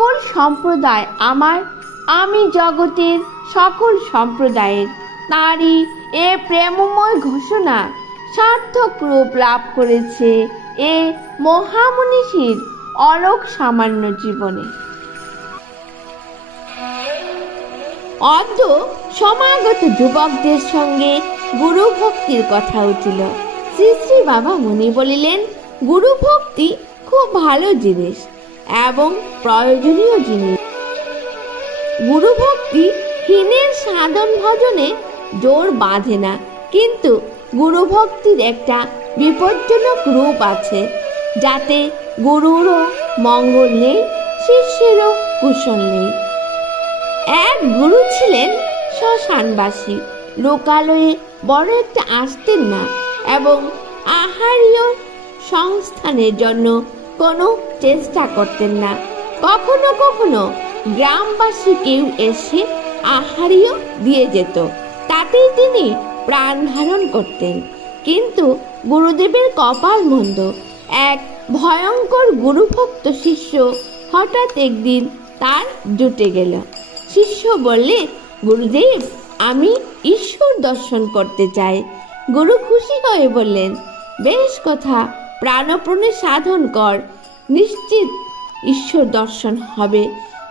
সকল সম্প্রদায় আমার, আমি জগতের সকল সম্প্রদায়ের। তাঁরই এ প্রেমময় ঘোষণা সার্থক রূপ লাভ করেছে এ মহামনীষীর অলোক সামান্য জীবনে। অদ্য সমাগত যুবকদের সঙ্গে গুরু ভক্তির কথা উঠিল। শ্রী শ্রী বাবা মুনি বলিলেন, গুরু ভক্তি খুব ভালো জিনিস এবং প্রয়োজনীয় জিনিস। গুরু ভক্তি হীনের সাধন ভজনে জোর বাঁধে না, কিন্তু গুরু ভক্তির একটা বিপজ্জনক রূপ আছে, যাতে গুরুরও মঙ্গল নেই, শিষ্যেরও কুশল নেই। এক গুরু ছিলেন শ্মশানবাসী, লোকালয়ে বড় একটা আসতেন না এবং আহারীয় সংস্থানের জন্য কোনো চেষ্টা করতেন না। কখনো কখনো গ্রামবাসী কেউ এসে আহারীয় দিয়ে যেত, তাতেই তিনি প্রাণ ধারণ করতেন। কিন্তু গুরুদেবের কপাল মন্দ, এক ভয়ঙ্কর গুরুভক্ত শিষ্য হঠাৎ একদিন তার জুটে গেল। শিষ্য বললে, গুরুদেব, আমি ঈশ্বর দর্শন করতে চাই। গুরু খুশি হয়ে বললেন, বেশ কথা, প্রাণপণে সাধন কর, নিশ্চিত ঈশ্বর দর্শন হবে।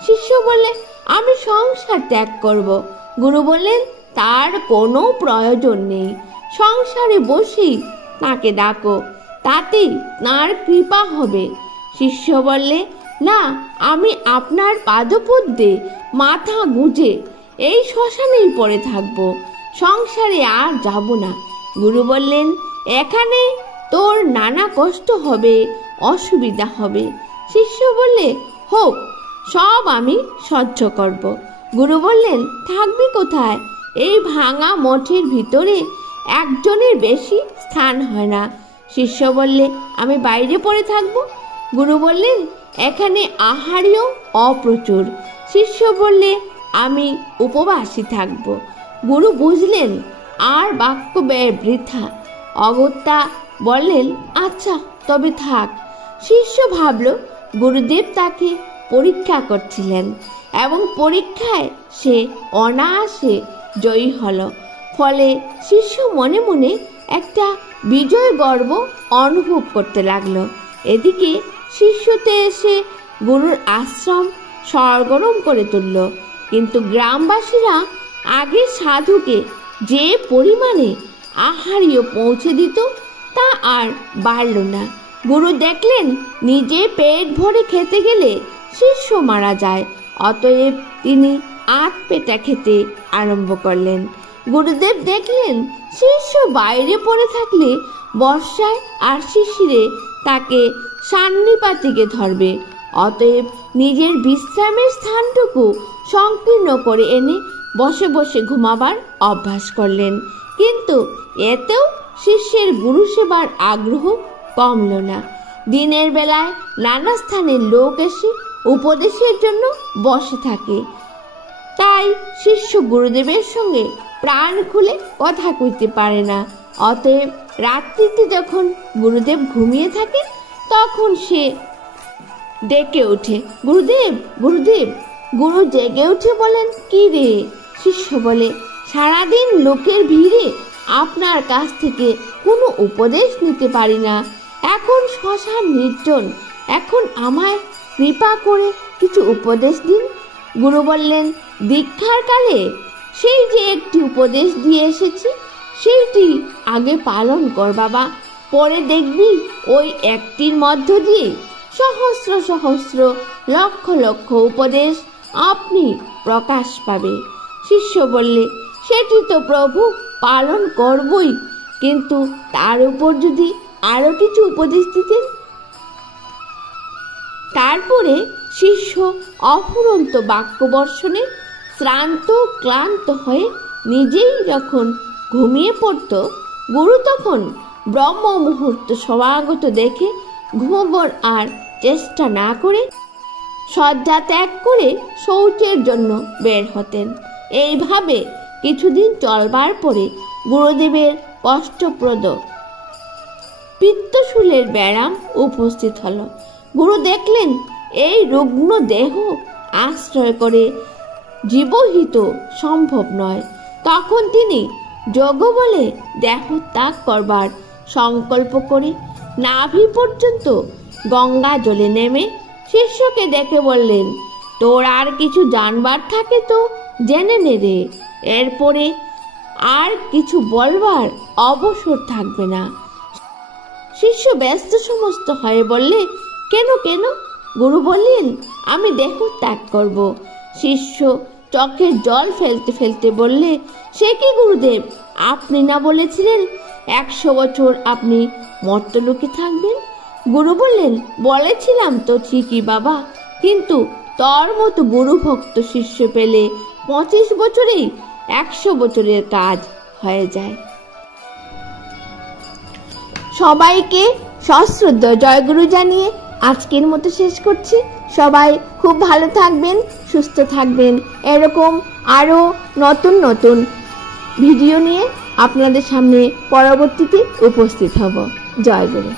শিষ্য বললে, আমি সংসার ত্যাগ করব। গুরু বললেন, তার কোনো প্রয়োজন নেই, সংসারে বসেই তাকে ডাকো, তাতেই তাঁর কৃপা হবে। শিষ্য বললে, না, আমি আপনার পাদপদ্মে মাথা গুঁজে এই শ্মশানেই পড়ে থাকবো, সংসারে আর যাব না। গুরু বললেন, এখানে তোর নানা কষ্ট হবে, অসুবিধা হবে। শিষ্য বললে, হোক, সব আমি সহ্য করব। গুরু বললেন, থাকবি কোথায়? এই ভাঙা মঠের ভিতরে একজনের বেশি স্থান হয় না। শিষ্য বললে, আমি বাইরে পড়ে থাকব। গুরু বললেন, এখানে আহারীয় অপ্রচুর। শিষ্য বললে, আমি উপবাসী থাকব। গুরু বুঝলেন আর বাক্য ব্যয় বৃথা, অগত্যা বললেন, আচ্ছা, তবে থাক। শিষ্য ভাবল গুরুদেব তাকে পরীক্ষা করছিলেন এবং পরীক্ষায় সে অনায়াসে জয়ী হল। ফলে শিষ্য মনে মনে একটা বিজয় গর্ব অনুভব করতে লাগলো। এদিকে শিষ্যতে এসে গুরুর আশ্রম সরগরম করে তুলল। কিন্তু গ্রামবাসীরা আগে সাধুকে যে পরিমাণে আহারীয় পৌঁছে দিত তা আর বাড়ল না। গুরু দেখলেন নিজে পেট ভরে খেতে গেলে শিষ্য মারা যায়, অতএব তিনি আধ পেটা খেতে আরম্ভ করলেন। গুরুদেব দেখলেন শিষ্য বাইরে পড়ে থাকলে বর্ষায় আর শিশিরে তাকে সান্নিপাতিকে ধরবে, অতএব নিজের বিশ্রামের স্থানটুকু সংকীর্ণ করে এনে বসে বসে ঘুমাবার অভ্যাস করলেন। কিন্তু এতেও শিষ্যের গুরু সেবার আগ্রহ কমল না। দিনের বেলায় নানা স্থানের লোক এসে উপদেশের জন্য বসে থাকে, তাই শিষ্য গুরুদেবের সঙ্গে প্রাণ খুলে কথা কইতে পারে না। অতএব রাত্রিতে যখন গুরুদেব ঘুমিয়ে থাকেন তখন সে ডেকে ওঠে, গুরুদেব, গুরুদেব। গুরু জেগে উঠে বলেন, কি রে? শিষ্য বলে, সারাদিন লোকের ভিড়ে আপনার কাছ থেকে কোনো উপদেশ নিতে পারি না, এখন শ্মশান নির্জন, এখন আমায় কৃপা করে কিছু উপদেশ দিন। গুরু বললেন, দীক্ষার কালে সেই যে একটি উপদেশ দিয়ে এসেছি সেইটি আগে পালন কর বাবা, পরে দেখবি ওই একটির মধ্য দিয়ে সহস্র সহস্র লক্ষ লক্ষ উপদেশ আপনি প্রকাশ পাবে। শিষ্য বললে, সেটি তো প্রভু পালন করবই, কিন্তু তার উপর যদি আরো কিছু উপদেশ দিতেন। তারপরে শিষ্য অফুরন্ত বাক্য বর্ষণে শ্রান্ত ক্লান্ত হয়ে নিজেই যখন ঘুমিয়ে পড়ত, গুরু তখন ব্রহ্ম মুহূর্ত সমাগত দেখে ঘুমোবার আর চেষ্টা না করে শয্যা ত্যাগ করে শৌচের জন্য বের হতেন। এইভাবে কিছুদিন চলবার পরে গুরুদেবের কষ্টপ্রদ পিত্তশূলের ব্যারাম উপস্থিত হল। গুরু দেখলেন এই রুগ্ন দেহ আশ্রয় করে জীবহিত সম্ভব নয়। তখন তিনি যোগ বলে দেহ ত্যাগ করবার সংকল্প করে নাভি পর্যন্ত গঙ্গা জলে নেমে শিষ্যকে ডেকে বললেন, তোর আর কিছু জানবার থাকে তো জেনে নে রে, এরপরে আর কিছু বলবার অবসর থাকবে না। শিষ্য ব্যস্ত সমস্ত হয়ে বললে, কেন কেন? গুরু বললেন, আমি দেহ ত্যাগ করব। শিষ্য চোখের জল ফেলতে ফেলতে বললে, সে কি গুরুদেব, আপনি না বলেছিলেন 100 বছর আপনি মর্তলোকে থাকবেন? গুরু বললেন, বলেছিলাম তো ঠিকই বাবা, কিন্তু তোর মতো গুরু ভক্ত শিষ্য পেলে 25 বছরেই 100 বছরের কাজ হয়ে যায়। সবাইকে সশ্রদ্ধ জয়গুরু জানিয়ে আজকের মতো শেষ করছি। সবাই খুব ভালো থাকবেন, সুস্থ থাকবেন। এরকম আরো নতুন নতুন ভিডিও নিয়ে আপনাদের সামনে পরবর্তীতে উপস্থিত হব। জয়গুরু।